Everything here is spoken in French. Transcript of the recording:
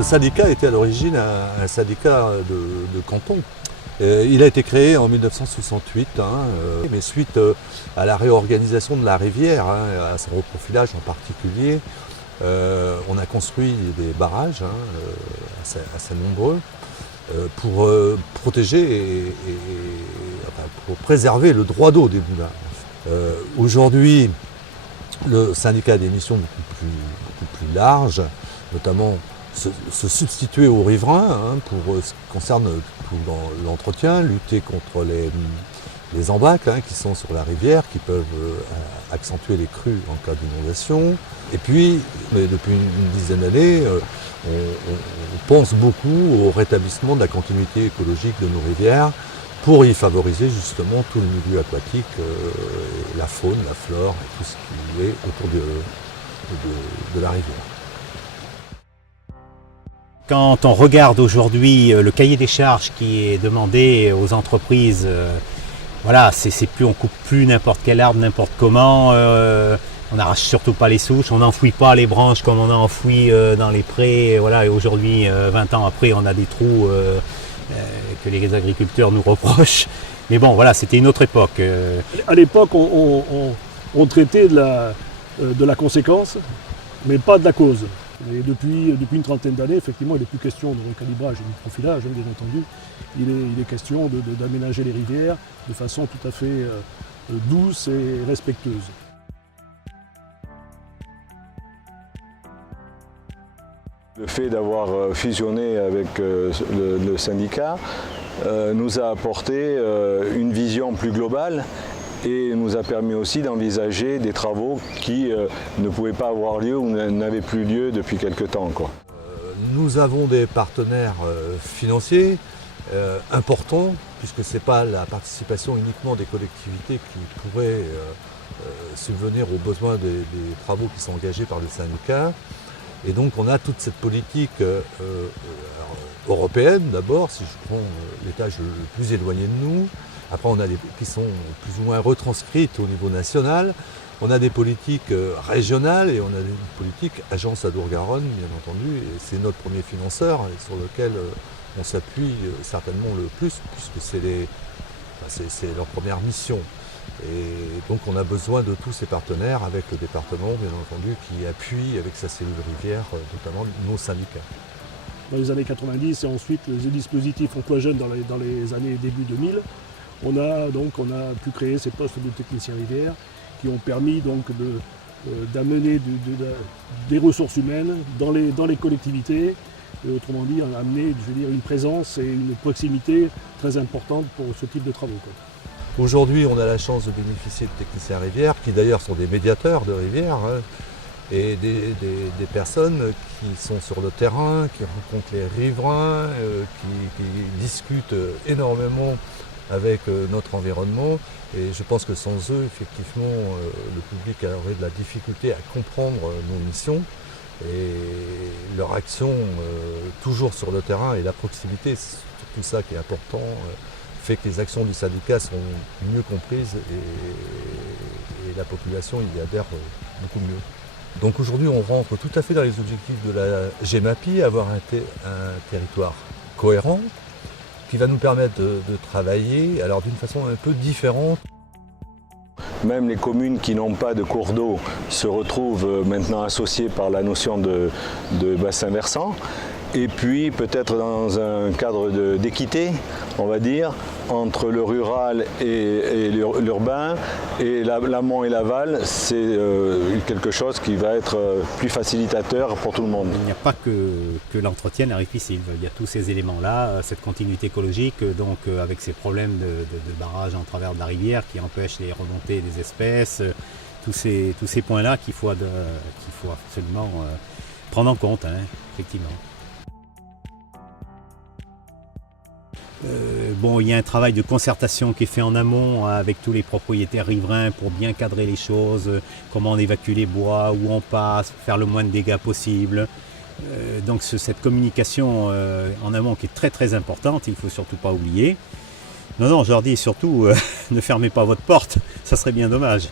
Le syndicat était à l'origine un syndicat de canton. Il a été créé en 1968, mais suite à la réorganisation de la rivière, à son reprofilage en particulier, on a construit des barrages assez nombreux pour protéger pour préserver le droit d'eau des moulins. Aujourd'hui, le syndicat a des missions beaucoup plus larges, notamment se substituer aux riverains pour ce qui concerne tout l'entretien, lutter contre les embâcles qui sont sur la rivière, qui peuvent accentuer les crues en cas d'inondation. Et puis, depuis une dizaine d'années, on pense beaucoup au rétablissement de la continuité écologique de nos rivières pour y favoriser justement tout le milieu aquatique, la faune, la flore, et tout ce qui est autour de la rivière. Quand on regarde aujourd'hui le cahier des charges qui est demandé aux entreprises, voilà, on coupe plus n'importe quel arbre, n'importe comment, on n'arrache surtout pas les souches, on n'enfouit pas les branches comme on a enfoui dans les prés, voilà, et aujourd'hui, 20 ans après, on a des trous que les agriculteurs nous reprochent. Mais bon, voilà, c'était une autre époque. À l'époque, on traitait de la conséquence, mais pas de la cause. Et depuis une trentaine d'années, effectivement, il n'est plus question de recalibrage et de profilage, bien entendu. Il est question d'aménager les rivières de façon tout à fait douce et respectueuse. Le fait d'avoir fusionné avec le syndicat nous a apporté une vision plus globale et nous a permis aussi d'envisager des travaux qui ne pouvaient pas avoir lieu ou n'avaient plus lieu depuis quelque temps, quoi. Nous avons des partenaires financiers importants, puisque ce n'est pas la participation uniquement des collectivités qui pourrait subvenir aux besoins des travaux qui sont engagés par le syndicat. Et donc on a toute cette politique européenne d'abord, si je prends l'étage le plus éloigné de nous. Après, on a des qui sont plus ou moins retranscrites au niveau national. On a des politiques régionales et on a des politiques Agence Adour-Garonne, bien entendu. Et c'est notre premier financeur et sur lequel on s'appuie certainement le plus, puisque c'est leur première mission. Et donc on a besoin de tous ces partenaires avec le département, bien entendu, qui appuie avec sa cellule rivière, notamment nos syndicats. Dans les années 90 et ensuite les dispositifs emploi jeunes dans les années début 2000, on a pu créer ces postes de techniciens rivière qui ont permis donc d'amener des ressources humaines dans les collectivités, et autrement dit amener une présence et une proximité très importante pour ce type de travaux, quoi. Aujourd'hui, on a la chance de bénéficier de techniciens rivières, qui d'ailleurs sont des médiateurs de rivières, et des personnes qui sont sur le terrain, qui rencontrent les riverains, qui discutent énormément avec notre environnement. Et je pense que sans eux, effectivement, le public aurait de la difficulté à comprendre nos missions. Et leur action, toujours sur le terrain, et la proximité, c'est surtout ça qui est important, fait que les actions du syndicat sont mieux comprises et la population y adhère beaucoup mieux. Donc aujourd'hui, on rentre tout à fait dans les objectifs de la GEMAPI, avoir un territoire cohérent qui va nous permettre de travailler alors d'une façon un peu différente. Même les communes qui n'ont pas de cours d'eau se retrouvent maintenant associées par la notion de bassin versant. Et puis peut-être dans un cadre d'équité, on va dire, entre le rural et l'urbain, et l'amont et l'aval, c'est quelque chose qui va être plus facilitateur pour tout le monde. Il n'y a pas que l'entretien de la rive piscine, il y a tous ces éléments-là, cette continuité écologique, donc avec ces problèmes de barrage en travers de la rivière qui empêchent les remontées des espèces, tous ces points-là qu'il faut absolument prendre en compte, effectivement. Il y a un travail de concertation qui est fait en amont avec tous les propriétaires riverains pour bien cadrer les choses, comment on évacue les bois, où on passe, faire le moins de dégâts possible. Donc cette communication en amont qui est très très importante, il ne faut surtout pas oublier. Non, je leur dis surtout, ne fermez pas votre porte, ça serait bien dommage.